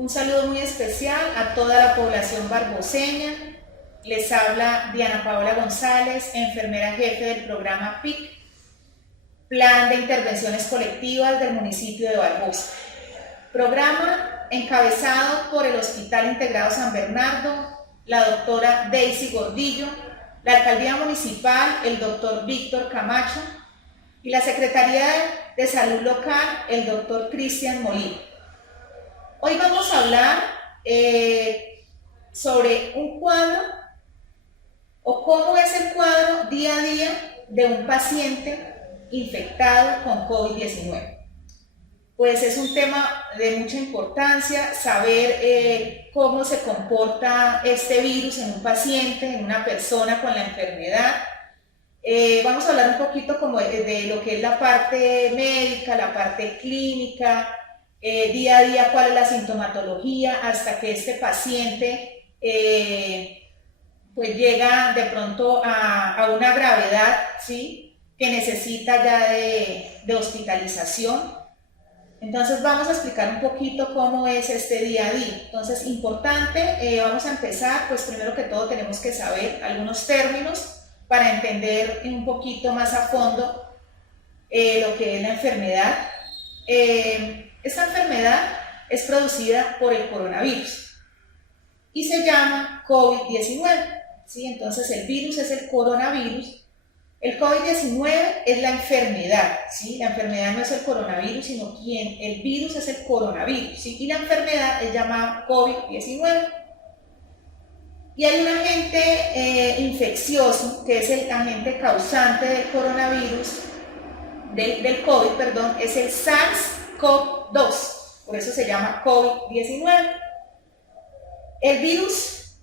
Un saludo muy especial a toda la población barboseña. Les habla Diana Paola González, enfermera jefe del programa PIC, Plan de Intervenciones Colectivas del municipio de Barbosa. Programa encabezado por el Hospital Integrado San Bernardo, la doctora Daisy Gordillo, la Alcaldía Municipal, el doctor Víctor Camacho, y la Secretaría de Salud Local, el doctor Cristian Molina. Hoy vamos a hablar sobre un cuadro o cómo es el cuadro día a día de un paciente infectado con COVID-19. Pues es un tema de mucha importancia saber cómo se comporta este virus en un paciente, en una persona con la enfermedad. Vamos a hablar un poquito como de lo que es la parte médica, la parte clínica, día a día cuál es la sintomatología, hasta que este paciente pues llega de pronto a una gravedad, ¿sí?, que necesita ya de hospitalización. Entonces vamos a explicar un poquito cómo es este día a día. Entonces, importante, vamos a empezar, pues primero que todo tenemos que saber algunos términos para entender un poquito más a fondo lo que es la enfermedad. Esta enfermedad es producida por el coronavirus y se llama COVID-19, ¿sí? Entonces el virus es el coronavirus. El COVID-19 es la enfermedad, ¿sí? La enfermedad no es el coronavirus, sino el virus es el coronavirus, ¿sí? Y la enfermedad es llamada COVID-19. Y hay un agente infeccioso, que es el agente causante del coronavirus, del COVID, perdón, es el SARS-CoV-2, por eso se llama COVID-19. El virus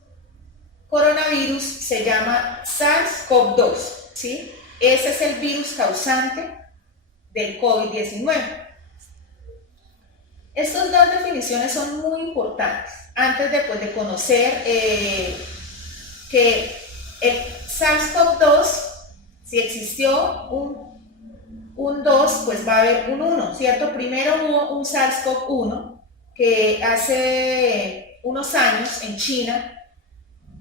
coronavirus se llama SARS-CoV-2. ¿Sí? Ese es el virus causante del COVID-19. Estas dos definiciones son muy importantes. Antes de conocer que el SARS-CoV-2, si existió un 2, pues va a haber un 1, ¿cierto? Primero hubo un SARS-CoV-1 que hace unos años en China.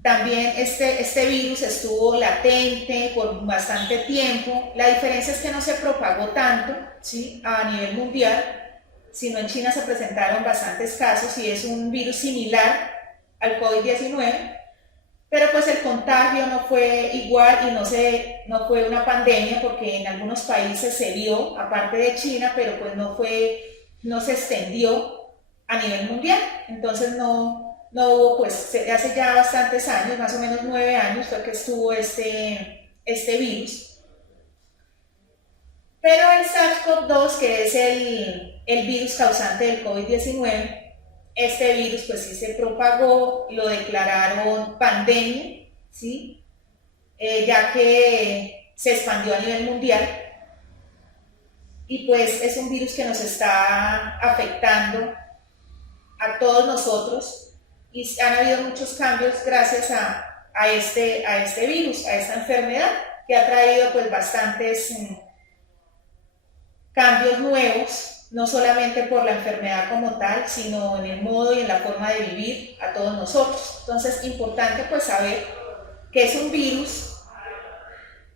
También este virus estuvo latente por bastante tiempo. La diferencia es que no se propagó tanto, ¿sí?, a nivel mundial, sino en China se presentaron bastantes casos y es un virus similar al COVID-19, pero pues el contagio no fue igual y no fue una pandemia, porque en algunos países se vio, aparte de China, pero pues no se extendió a nivel mundial. Entonces no hubo, pues hace ya bastantes años, más o menos 9 años fue que estuvo este virus. Pero el SARS-CoV-2, que es el virus causante del COVID-19, este virus pues sí se propagó, lo declararon pandemia, ¿sí?, ya que se expandió a nivel mundial y pues es un virus que nos está afectando a todos nosotros. Y han habido muchos cambios gracias a este virus, a esta enfermedad, que ha traído pues bastantes cambios nuevos, no solamente por la enfermedad como tal, sino en el modo y en la forma de vivir a todos nosotros. Entonces, importante pues saber que es un virus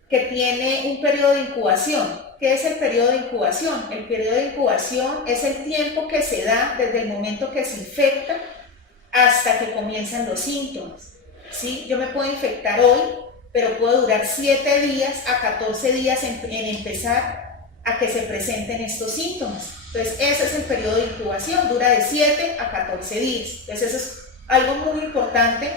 que tiene un periodo de incubación. ¿Qué es el periodo de incubación? El periodo de incubación es el tiempo que se da desde el momento que se infecta hasta que comienzan los síntomas, ¿sí? Yo me puedo infectar hoy, pero puedo durar 7 días a 14 días en empezar a que se presenten estos síntomas. Entonces ese es el periodo de incubación, dura de 7 a 14 días. Entonces eso es algo muy importante,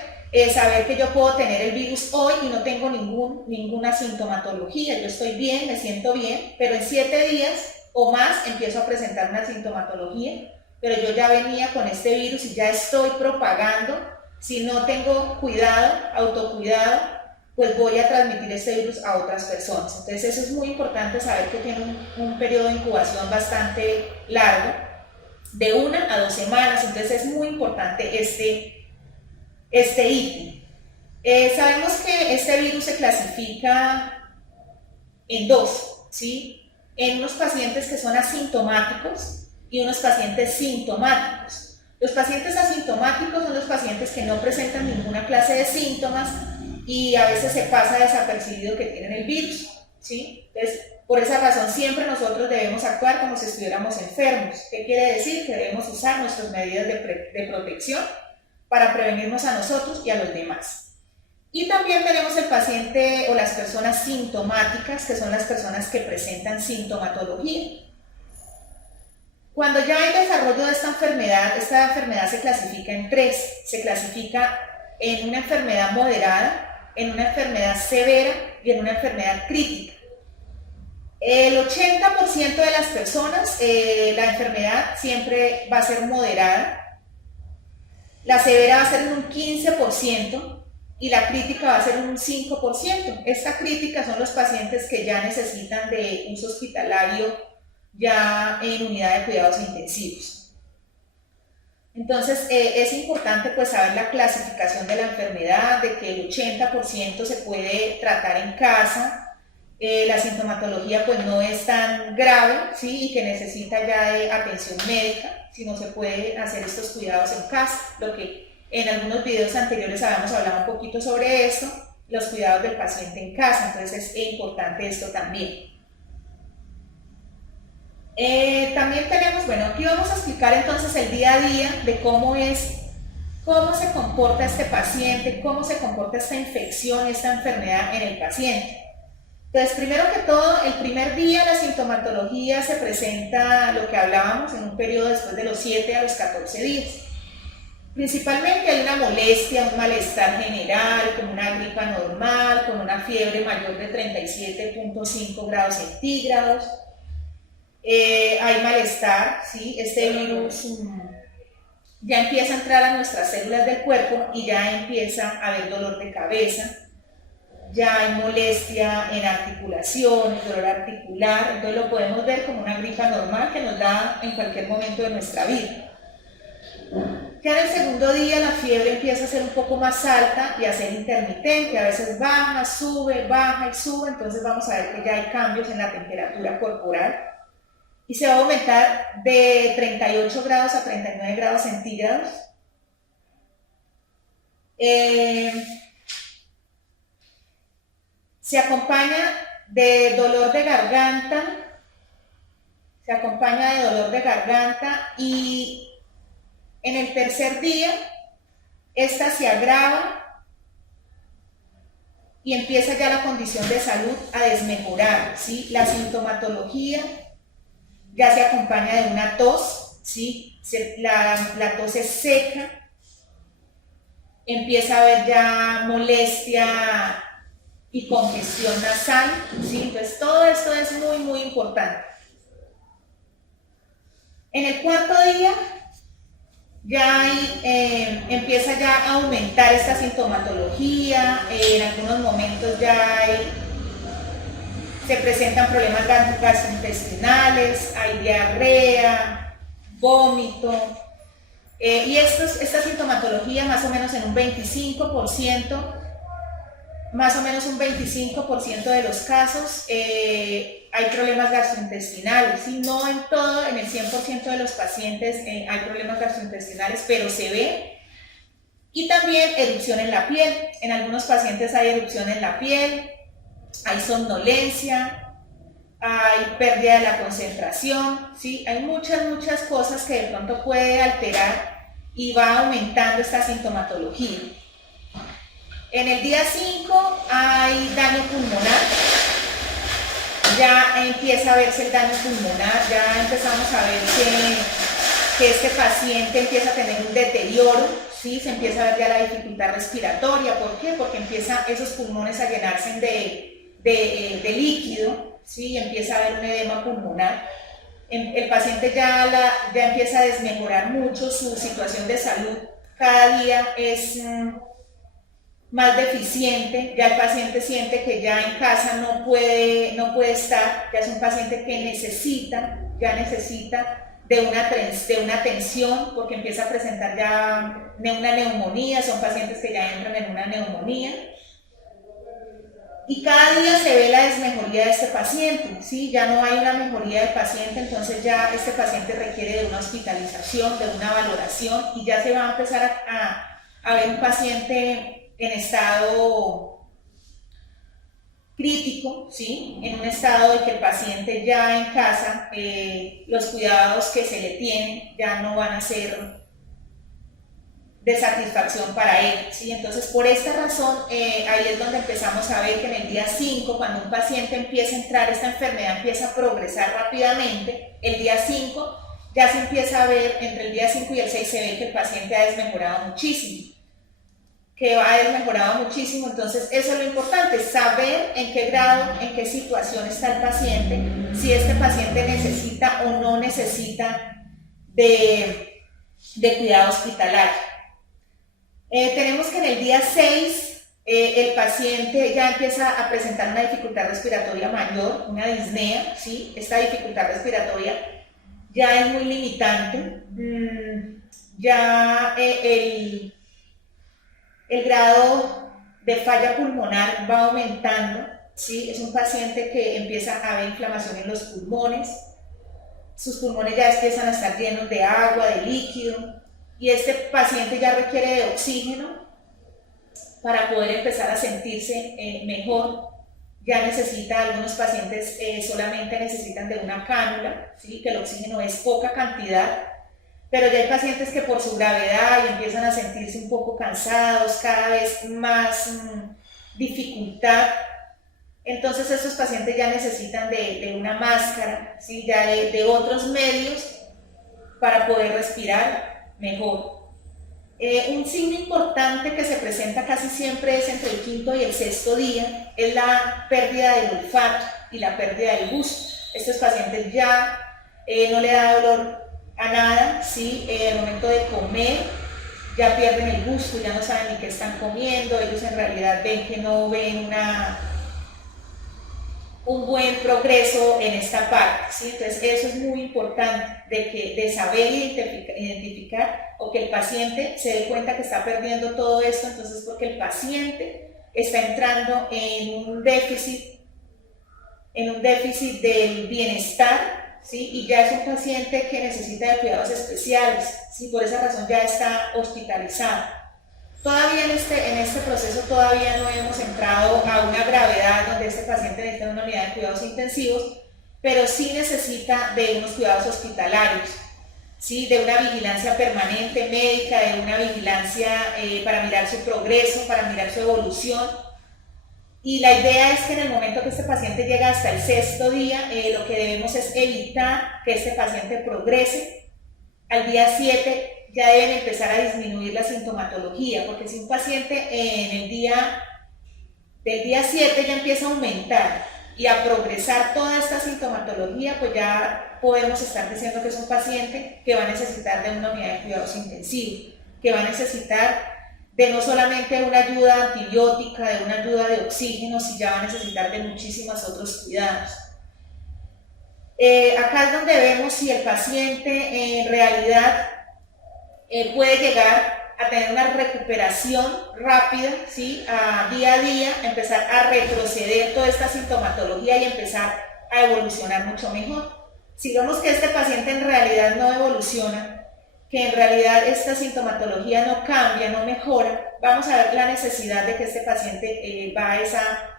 saber que yo puedo tener el virus hoy y no tengo ninguna sintomatología. Yo estoy bien, me siento bien, pero en 7 días o más empiezo a presentar una sintomatología. Pero yo ya venía con este virus y ya estoy propagando. Si no tengo cuidado, autocuidado, pues voy a transmitir este virus a otras personas. Entonces eso es muy importante saber que tiene un periodo de incubación bastante largo, de 1 a 2 semanas. Entonces es muy importante este ítem. Sabemos que este virus se clasifica en 2, ¿sí? En unos pacientes que son asintomáticos y unos pacientes sintomáticos. Los pacientes asintomáticos son los pacientes que no presentan ninguna clase de síntomas y a veces se pasa desapercibido que tienen el virus, ¿sí? Entonces, por esa razón siempre nosotros debemos actuar como si estuviéramos enfermos. ¿Qué quiere decir? Que debemos usar nuestras medidas de protección para prevenirnos a nosotros y a los demás. Y también tenemos el paciente o las personas sintomáticas, que son las personas que presentan sintomatología. Cuando ya hay desarrollo de esta enfermedad se clasifica en tres. Se clasifica en una enfermedad moderada, en una enfermedad severa y en una enfermedad crítica. El 80% de las personas, la enfermedad siempre va a ser moderada, la severa va a ser en un 15% y la crítica va a ser en un 5%. Esta crítica son los pacientes que ya necesitan de uso hospitalario ya en unidad de cuidados intensivos. Entonces es importante pues saber la clasificación de la enfermedad, de que el 80% se puede tratar en casa, la sintomatología pues no es tan grave, ¿sí? Y que necesita ya de atención médica, sino se puede hacer estos cuidados en casa, lo que en algunos videos anteriores habíamos hablado un poquito sobre esto, los cuidados del paciente en casa, entonces es importante esto también. También tenemos, bueno, aquí vamos a explicar entonces el día a día de cómo se comporta este paciente, cómo se comporta esta infección, esta enfermedad en el paciente. Entonces, primero que todo, el primer día la sintomatología se presenta, lo que hablábamos, en un periodo después de los 7 a los 14 días. Principalmente hay una molestia, un malestar general, con una gripa normal, con una fiebre mayor de 37.5 grados centígrados. Hay malestar, ¿sí? Este virus ya empieza a entrar a nuestras células del cuerpo y ya empieza a haber dolor de cabeza, ya hay molestia en articulaciones, dolor articular, entonces lo podemos ver como una gripa normal que nos da en cualquier momento de nuestra vida. Ya en el segundo día la fiebre empieza a ser un poco más alta y a ser intermitente, a veces baja, sube, baja y sube, entonces vamos a ver que ya hay cambios en la temperatura corporal y se va a aumentar de 38 grados a 39 grados centígrados. Se acompaña de dolor de garganta, y en el tercer día esta se agrava y empieza ya la condición de salud a desmejorar, ¿sí? La sintomatología ya se acompaña de una tos, ¿sí? La tos es seca, empieza a haber ya molestia y congestión nasal, ¿sí? Entonces todo esto es muy, muy importante. En el cuarto día ya empieza ya a aumentar esta sintomatología, en algunos momentos ya se presentan problemas gastrointestinales, hay diarrea, vómito, y esta sintomatología más o menos en un 25%, de los casos hay problemas gastrointestinales, ¿sí? No en todo, en el 100% de los pacientes hay problemas gastrointestinales, pero se ve. Y también erupción en la piel, en algunos pacientes hay erupción en la piel, hay somnolencia, hay pérdida de la concentración, ¿sí? Hay muchas cosas que de pronto puede alterar y va aumentando esta sintomatología. En el día 5 hay daño pulmonar, ya empieza a verse el daño pulmonar, ya empezamos a ver que este paciente empieza a tener un deterioro, ¿sí? Se empieza a ver ya la dificultad respiratoria. ¿Por qué? Porque empieza esos pulmones a llenarse de líquido, ¿sí? Y empieza a haber un edema pulmonar. El paciente ya empieza a desmejorar mucho su situación de salud, cada día es más deficiente, ya el paciente siente que ya en casa no puede estar, ya es un paciente que necesita de una atención, porque empieza a presentar ya una neumonía, son pacientes que ya entran en una neumonía. Y cada día se ve la desmejoría de este paciente, ¿sí? Ya no hay una mejoría del paciente, entonces ya este paciente requiere de una hospitalización, de una valoración, y ya se va a empezar a ver un paciente en estado crítico, ¿sí? En un estado de que el paciente ya en casa, los cuidados que se le tienen ya no van a ser de satisfacción para él, ¿sí? Entonces, por esta razón, ahí es donde empezamos a ver que en el día 5, cuando un paciente empieza a entrar, esta enfermedad empieza a progresar rápidamente, el día 5 ya se empieza a ver, entre el día 5 y el 6 se ve que el paciente ha desmejorado muchísimo, entonces eso es lo importante, saber en qué grado, en qué situación está el paciente, si este paciente necesita o no necesita de cuidado hospitalario. Tenemos que en el día 6 el paciente ya empieza a presentar una dificultad respiratoria mayor, una disnea, ¿sí? Esta dificultad respiratoria ya es muy limitante, ya el grado de falla pulmonar va aumentando, ¿sí? Es un paciente que empieza a haber inflamación en los pulmones, sus pulmones ya empiezan a estar llenos de agua, de líquido, y este paciente ya requiere de oxígeno para poder empezar a sentirse mejor. Ya necesita, algunos pacientes solamente necesitan de una cánula, ¿sí? Que el oxígeno es poca cantidad, pero ya hay pacientes que por su gravedad empiezan a sentirse un poco cansados, cada vez más dificultad. Entonces estos pacientes ya necesitan de una máscara, ¿sí? Ya de otros medios para poder respirar mejor. Un signo importante que se presenta casi siempre es entre el quinto y el sexto día, es la pérdida del olfato y la pérdida del gusto. Estos pacientes ya no le da dolor a nada, ¿sí? Al momento de comer ya pierden el gusto, ya no saben ni qué están comiendo, ellos en realidad ven que no ven un buen progreso en esta parte, ¿sí? Entonces eso es muy importante de saber identificar, o que el paciente se dé cuenta que está perdiendo todo esto, entonces porque el paciente está entrando en un déficit del bienestar, ¿sí? Y ya es un paciente que necesita de cuidados especiales, ¿sí? Por esa razón ya está hospitalizado. Todavía en este proceso todavía no hemos entrado a una gravedad donde este paciente necesita una unidad de cuidados intensivos, pero sí necesita de unos cuidados hospitalarios, ¿sí? De una vigilancia permanente médica, de una vigilancia para mirar su progreso, para mirar su evolución. Y la idea es que en el momento que este paciente llega hasta el sexto día, lo que debemos es evitar que este paciente progrese. Al día 7 ya deben empezar a disminuir la sintomatología, porque si un paciente del día 7 ya empieza a aumentar y a progresar toda esta sintomatología, pues ya podemos estar diciendo que es un paciente que va a necesitar de una unidad de cuidados intensivos, que va a necesitar de no solamente una ayuda antibiótica, de una ayuda de oxígeno, sino ya va a necesitar de muchísimos otros cuidados. Acá es donde vemos si el paciente en realidad puede llegar a tener una recuperación rápida, ¿sí? Día a día, empezar a retroceder toda esta sintomatología y empezar a evolucionar mucho mejor. Si vemos que este paciente en realidad no evoluciona, que en realidad esta sintomatología no cambia, no mejora, vamos a ver la necesidad de que este paciente va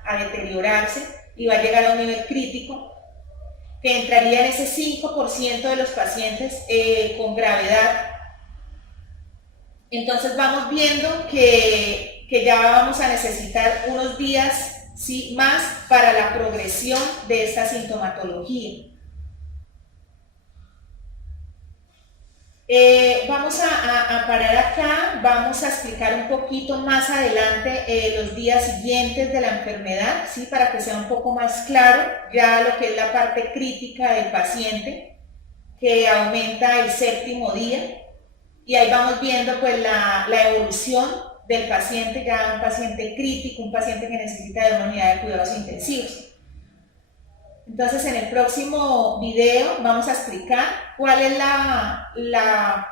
a deteriorarse y va a llegar a un nivel crítico, que entraría en ese 5% de los pacientes con gravedad. Entonces vamos viendo que ya vamos a necesitar unos días, ¿sí?, más para la progresión de esta sintomatología. Vamos a parar acá, vamos a explicar un poquito más adelante los días siguientes de la enfermedad, ¿sí?, para que sea un poco más claro ya lo que es la parte crítica del paciente, que aumenta el séptimo día, y ahí vamos viendo pues la evolución del paciente, ya un paciente crítico, un paciente que necesita de una unidad de cuidados intensivos. Entonces en el próximo video vamos a explicar cuál es la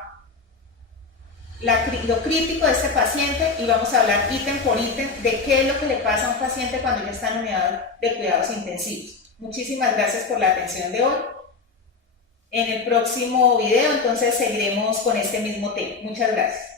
lo crítico de este paciente y vamos a hablar ítem por ítem de qué es lo que le pasa a un paciente cuando ya está en unidad de cuidados intensivos. Muchísimas gracias por la atención de hoy. En el próximo video entonces seguiremos con este mismo tema. Muchas gracias.